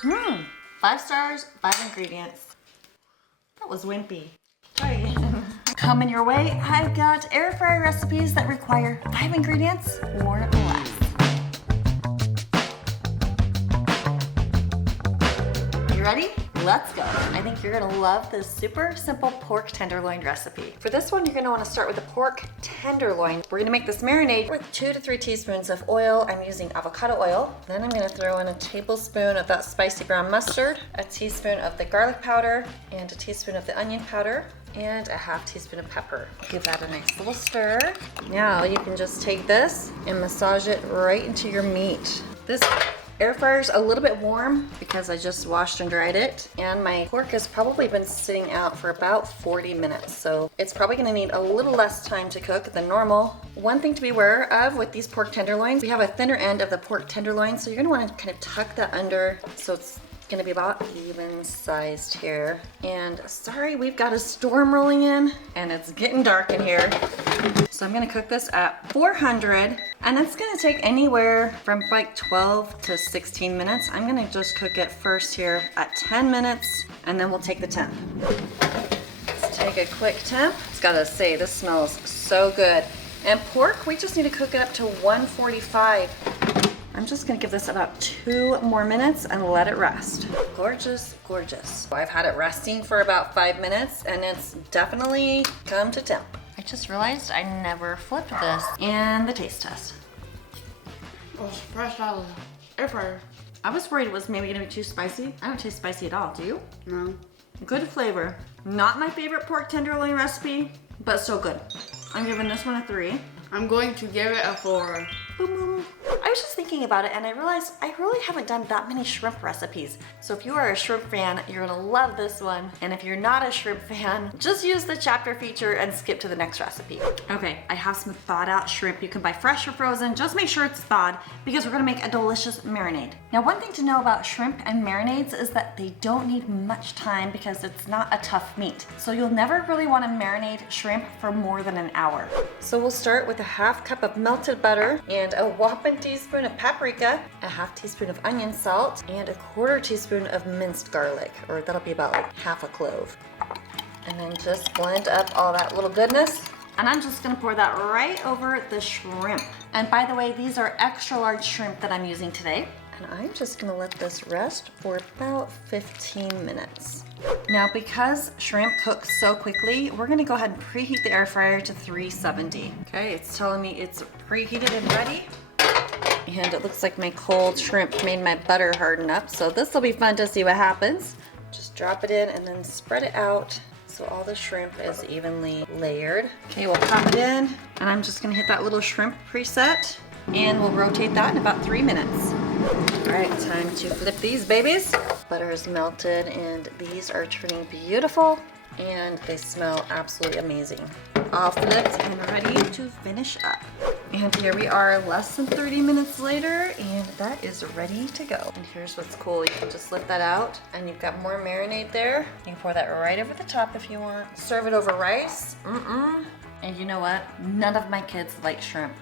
5 stars, 5 ingredients. That was wimpy. Try again. Coming your way, I've got air fryer recipes that require 5 ingredients or less. You ready? Let's go. I think you're gonna love this super simple pork tenderloin recipe. For this one, you're gonna wanna start with the pork tenderloin. We're gonna make this marinade with 2 to 3 teaspoons of oil. I'm using avocado oil. Then I'm gonna throw in a tablespoon of that spicy brown mustard, a teaspoon of the garlic powder, and a teaspoon of the onion powder, and a half teaspoon of pepper. Give that a nice little stir. Now you can just take this and massage it right into your meat. This air fryer's a little bit warm because I just washed and dried it, and my pork has probably been sitting out for about 40 minutes, so it's probably gonna need a little less time to cook than normal. One thing to be aware of with these pork tenderloins, we have a thinner end of the pork tenderloin, so you're gonna wanna kind of tuck that under so it's gonna be about even sized here. And sorry, we've got a storm rolling in and it's getting dark in here. So I'm gonna cook this at 400, and it's gonna take anywhere from like 12 to 16 minutes. I'm gonna just cook it first here at 10 minutes, and then we'll take the temp. Let's take a quick temp. It's gotta say, this smells so good. And pork, we just need to cook it up to 145. I'm just gonna give this about 2 more minutes and let it rest. Gorgeous, gorgeous. I've had it resting for about 5 minutes, and it's definitely come to temp. I just realized I never flipped this. And the taste test. Oh, it's fresh out of the air fryer. I was worried it was maybe gonna be too spicy. I don't taste spicy at all, do you? No. Good flavor. Not my favorite pork tenderloin recipe, but so good. I'm giving this one a 3. I'm going to give it a 4. Boom, boom. I was just thinking about it, and I realized I really haven't done that many shrimp recipes. So if you are a shrimp fan, you're gonna love this one. And if you're not a shrimp fan, just use the chapter feature and skip to the next recipe. Okay, I have some thawed out shrimp. You can buy fresh or frozen. Just make sure it's thawed because we're gonna make a delicious marinade. Now, one thing to know about shrimp and marinades is that they don't need much time because it's not a tough meat. So you'll never really wanna marinate shrimp for more than an hour. So we'll start with a half cup of melted butter and a whopping teaspoon of paprika, a half teaspoon of onion salt, and a 1/4 teaspoon of minced garlic, or that'll be about like half a clove. And then just blend up all that little goodness. And I'm just gonna pour that right over the shrimp. And by the way, these are extra large shrimp that I'm using today. And I'm just gonna let this rest for about 15 minutes. Now, because shrimp cooks so quickly, we're gonna go ahead and preheat the air fryer to 370. Okay, it's telling me it's preheated and ready. And it looks like my cold shrimp made my butter harden up, so this will be fun to see what happens. Just drop it in and then spread it out so all the shrimp is evenly layered. Okay, we'll pop it in, and I'm just gonna hit that little shrimp preset, and we'll rotate that in about 3 minutes. All right, time to flip these babies. Butter is melted, and these are turning beautiful, and they smell absolutely amazing. All flipped and ready to finish up. And here we are less than 30 minutes later, and that is ready to go. And here's what's cool. You can just lift that out, and you've got more marinade there. You can pour that right over the top if you want. Serve it over rice. And you know what? None of my kids like shrimp.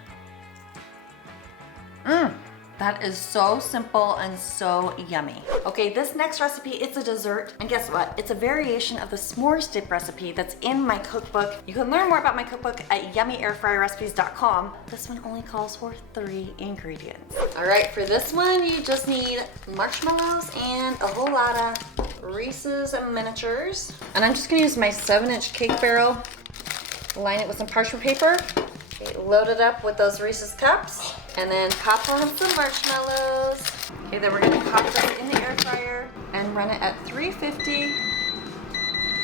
That is so simple and so yummy. Okay, this next recipe, it's a dessert. And guess what? It's a variation of the s'mores dip recipe that's in my cookbook. You can learn more about my cookbook at yummyairfryerrecipes.com. This one only calls for 3 ingredients. All right, for this one, you just need marshmallows and a whole lot of Reese's miniatures. And I'm just gonna use my 7-inch cake barrel, line it with some parchment paper, okay, load it up with those Reese's cups, and then pop on some marshmallows. Okay, then we're gonna pop this in the air fryer and run it at 350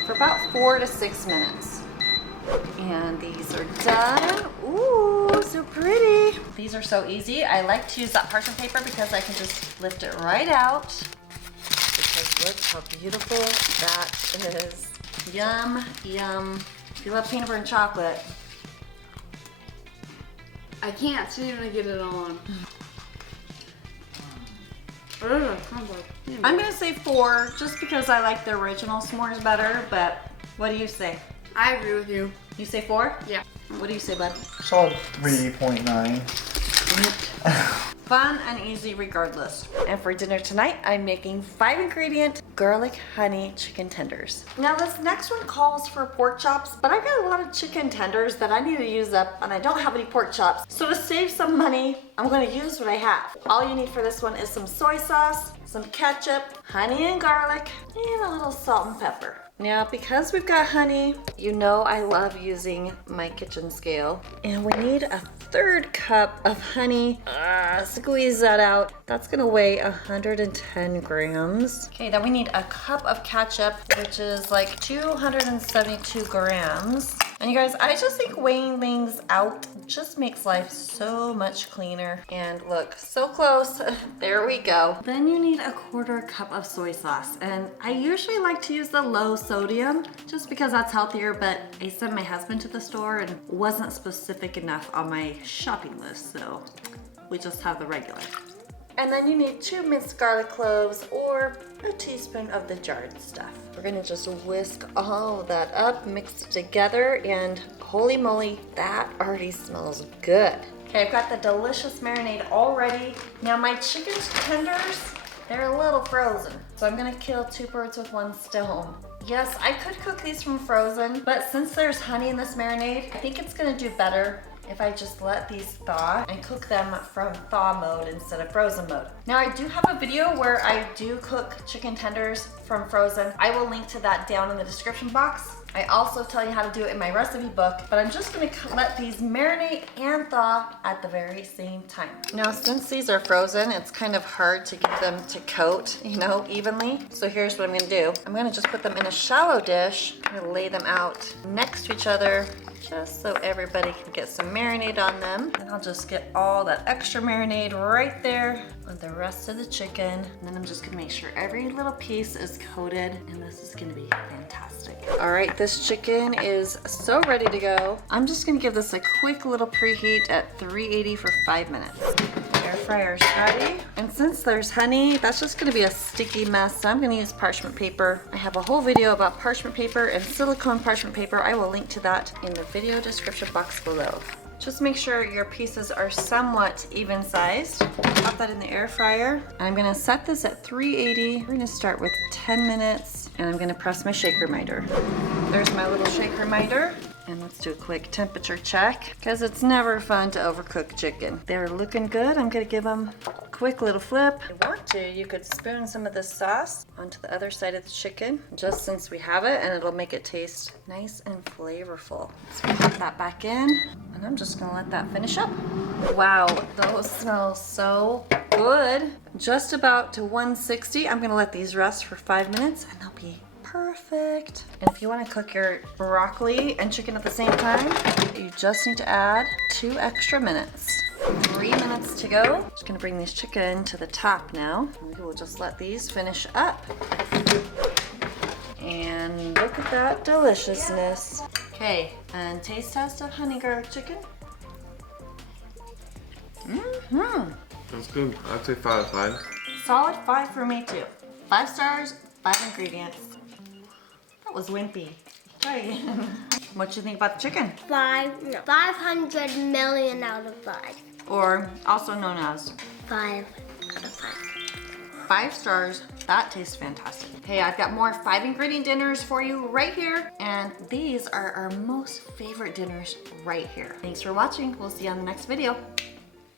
for about 4 to 6 minutes. And these are done. Ooh, so pretty. These are so easy. I like to use that parchment paper because I can just lift it right out. Because look how beautiful that is. Yum, yum. If you love peanut butter and chocolate. I can't seem to get it on. I'm gonna say 4 just because I like the original s'mores better, but what do you say? I agree with you. You say 4? Yeah. What do you say, bud? Solid 3.9. fun and easy regardless. And for dinner tonight, I'm making 5-ingredient garlic honey chicken tenders. Now this next one calls for pork chops, but I've got a lot of chicken tenders that I need to use up and I don't have any pork chops. So to save some money, I'm gonna use what I have. All you need for this one is some soy sauce, some ketchup, honey and garlic, and a little salt and pepper. Now, because we've got honey, you know I love using my kitchen scale. And we need a 1/3 cup of honey. Squeeze that out. That's gonna weigh 110 grams. Okay, then we need a cup of ketchup, which is like 272 grams. And you guys, I just think weighing things out just makes life so much cleaner. And look, so close. There we go. Then you need a 1/4 cup of soy sauce. And I usually like to use the low sodium just because that's healthier, but I sent my husband to the store and wasn't specific enough on my shopping list, so we just have the regular. And then you need 2 minced garlic cloves or a teaspoon of the jarred stuff. We're gonna just whisk all of that up, mix it together, and holy moly, that already smells good. Okay, I've got the delicious marinade all ready. Now my chicken tenders, they're a little frozen, so I'm gonna kill 2 birds with 1 stone. Yes, I could cook these from frozen, but since there's honey in this marinade, I think it's gonna do better if I just let these thaw and cook them from thaw mode instead of frozen mode. Now I do have a video where I do cook chicken tenders from frozen. I will link to that down in the description box. I also tell you how to do it in my recipe book, but I'm just gonna let these marinate and thaw at the very same time. Now, since these are frozen, it's kind of hard to get them to coat, evenly. So here's what I'm gonna do. I'm gonna just put them in a shallow dish. I'm gonna lay them out next to each other, just so everybody can get some marinade on them. And I'll just get all that extra marinade right there on the rest of the chicken. And then I'm just gonna make sure every little piece is coated, and this is gonna be fantastic. All right, this chicken is so ready to go. I'm just gonna give this a quick little preheat at 380 for 5 minutes. Air fryer's ready. And since there's honey, that's just gonna be a sticky mess. So I'm gonna use parchment paper. I have a whole video about parchment paper and silicone parchment paper. I will link to that in the video description box below. Just make sure your pieces are somewhat even sized. Pop that in the air fryer. I'm gonna set this at 380. We're gonna start with 10 minutes, and I'm gonna press my shake reminder. There's my little shake reminder. And let's do a quick temperature check, because it's never fun to overcook chicken. They're looking good. I'm gonna give them a quick little flip. If you want to, you could spoon some of this sauce onto the other side of the chicken, just since we have it, and it'll make it taste nice and flavorful. Let's pop that back in, and I'm just gonna let that finish up. Wow, those smell so good. Just about to 160. I'm gonna let these rest for 5 minutes, and they'll be perfect. And if you want to cook your broccoli and chicken at the same time, you just need to add 2 extra minutes. 3 minutes to go. Just gonna bring this chicken to the top now. We will just let these finish up. And look at that deliciousness. Okay, and taste test of honey garlic chicken. That's good. I'd say 5 out of 5. Solid 5 for me too. 5 stars, 5 ingredients. That was wimpy. Try again. What you think about the chicken? 500 million out of 5. Or also known as 5 out of 5. 5 stars. That tastes fantastic. Hey, I've got more 5-ingredient dinners for you right here. And these are our most favorite dinners right here. Thanks for watching. We'll see you on the next video.